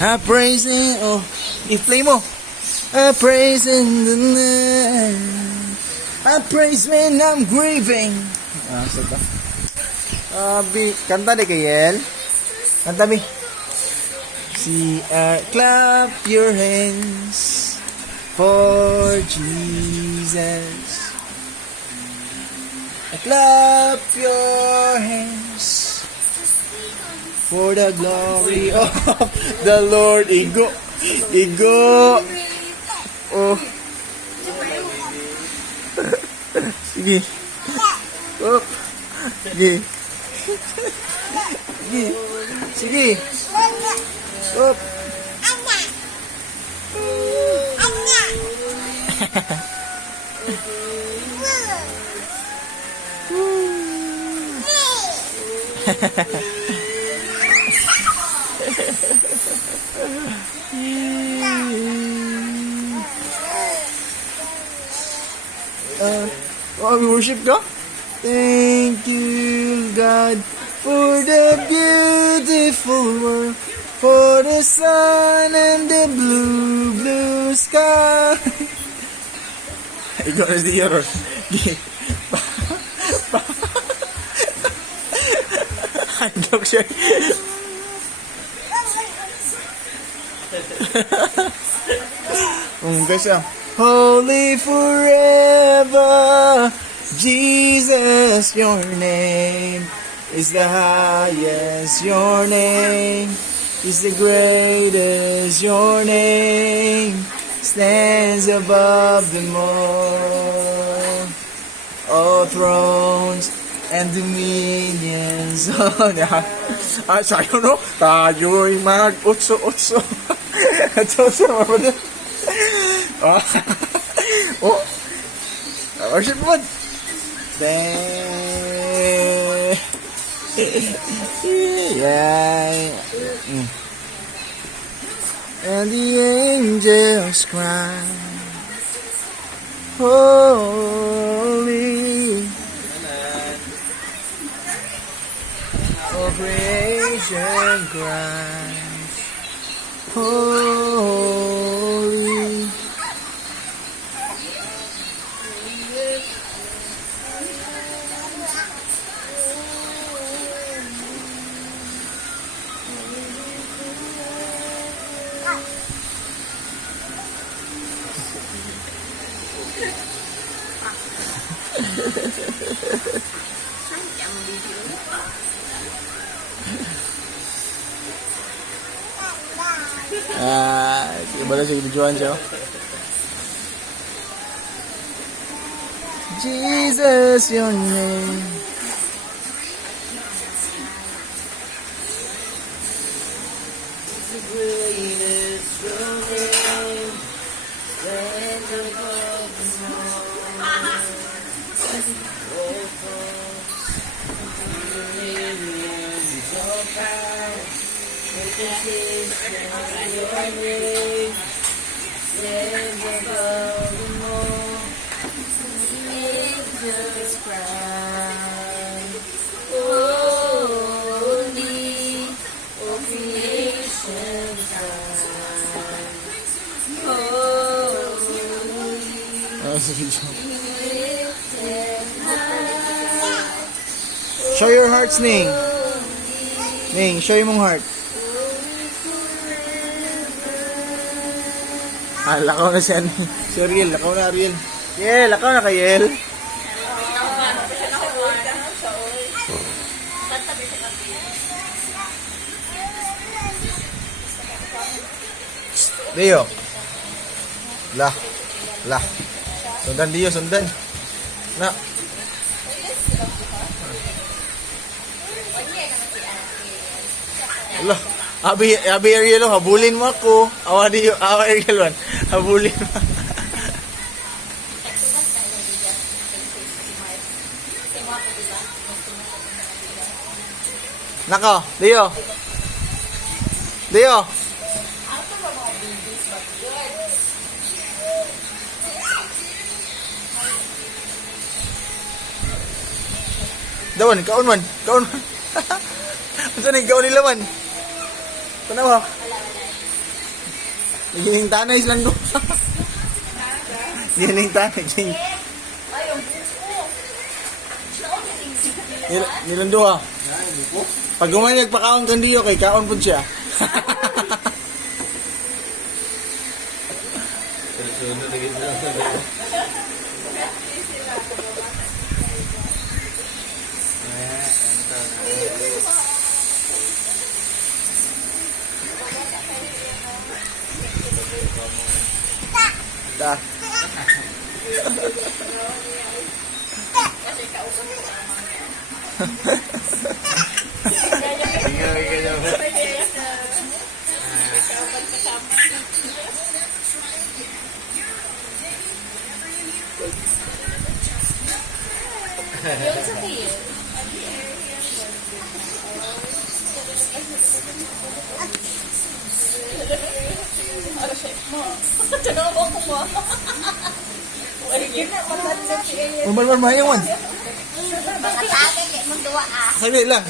I praise Him. Oh, i-play mo. I praise in the night. I praise when I'm grieving. Ah, sige. Kanta de Kayel. Kanta mi. Clap your hands for Jesus. Clap your hands for the glory of the Lord. Igo. Oh. Sige. Oh. Sige. Sige. Up. We worship God. Thank you, God, for the beautiful world, for the sun and the blue sky. Ikaw na si Yoron. Handok siya. Kasi holy forever, Jesus, your name is the highest, your name is the greatest, your name stands above them all thrones and dominions. Sayo no? Tayo'y mag-utso-utso. Utso-utso naman din. Oh, worship mo. Yeah. And the angels cry, holy. All creation cries, holy. Iba na siya videoan siya. Jesus, your name. The greatest your name. Stand above the Jesus Christ, holy, all creation cries, holy. Show your hearts, Ning. Ning, show yung mong heart. Lakaw na siya. Si Ariel, lakaw na Ariel. Yel, lakaw na kay Yel. Leo. Lah. Sundan Leo, sundan. Na. Allah. Abi Ariel, habulin mo ako. Awa Ariel man. Habulin mo. Nako, Leo. Dawan, kaon man. Ano na yung kaon nila man? Panawa. Nagiling tanay silang do. Nagiling tanay. Nilang do ha. Pag gumay nagpakaon kang diyo kay kaon po siya. Dah. Mayang man. Mga tagay, kaya mong duwa ah. Saglit lang.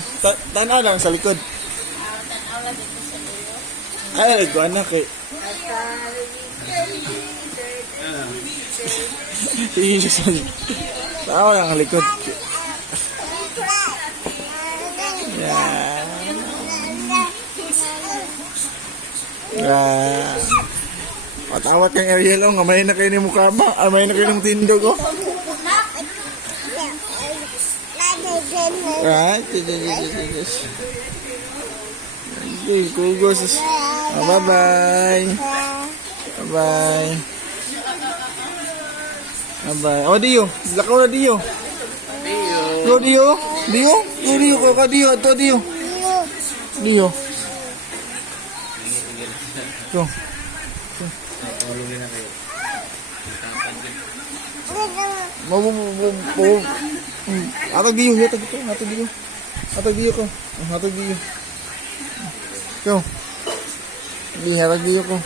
Tanaw lang sa likod. Tanaw lang dito sa dulo. Ay, ko anak kay. Jesus. Tanaw lang ang likod. Yeah. Patawat kang Ariel, oh, ngamay na kayo ni mukha ba? Amay na kayo ng tindog, oh. Right? Okay, kugos. Oh, bye-bye. Bye-bye. Bye-bye. Oh, Dio. Lakaw na Dio. Go, Dio. Dio? Go, Dio. Go, Dio. Ito, Dio. Dio. Go. Atag diyo, atag ito, atag diyo. Atag diyo ko. Atag diyo. Go. Atag diyo ko.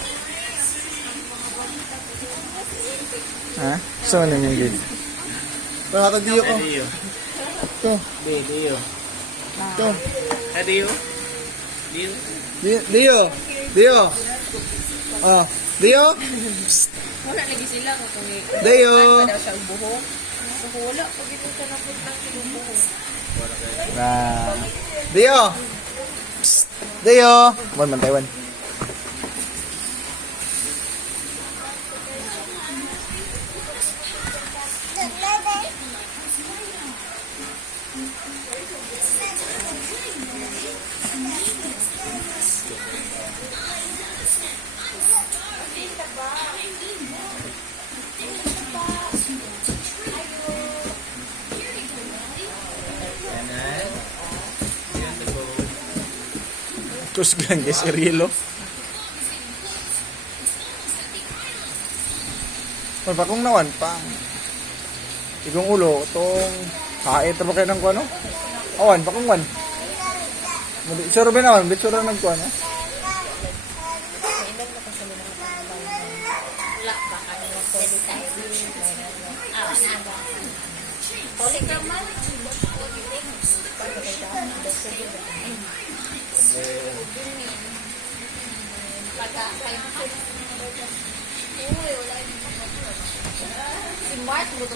Ha? Saan naman yung gid? Atag diyo ko. Go. Dio. Go. Dio. Dio. Dio. Dio. Ah, Dio. Wala lagi sila kung Dio. daw siya buhok. Wala pag ito ka napunta sa buhok. Dio. Dio. Man Taiwan. Terus gan guys, Ariel, oh. Pagpakong nawan, pang. Igong ulo, itong kait ba kayo ng kuano? Awan, pakong wan. Sure ba naman? Bitsura ng kuano? Wala ba ka nang pwede tayo? Ulit naman.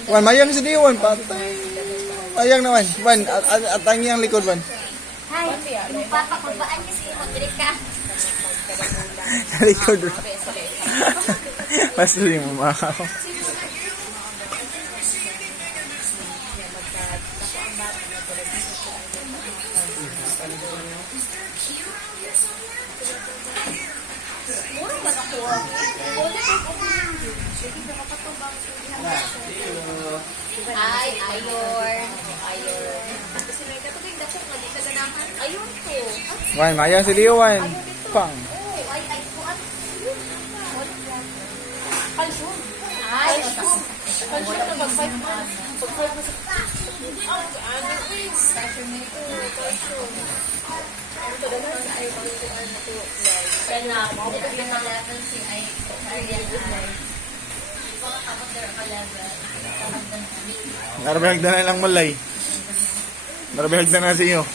Wan, mayang si Diwan, patay. Mayang naman. Wan, at ang iyang likod, Wan. Hi, magpapakumbaan kasi mag-break ka. Sa likod, Wan. Mas rin mo makaw. Ay, ayor. Kasi may katubig na siya, hindi ka ganahan. Ayun ko. Wan, mayang si Diwan. Pang. Ay, kuan. Kalsyon. Ay, kalsyon na mag-fight mo. Pag-fight mo sa... Ano eh? Pressure na ito. Kalsyon. Ang padalan sa ay pagkuhan na ito. Kaya na, mabukag na level si ay Ariel ay. Tapos there ka level. Narabihag na lang malay. Narabihag na sa iyo.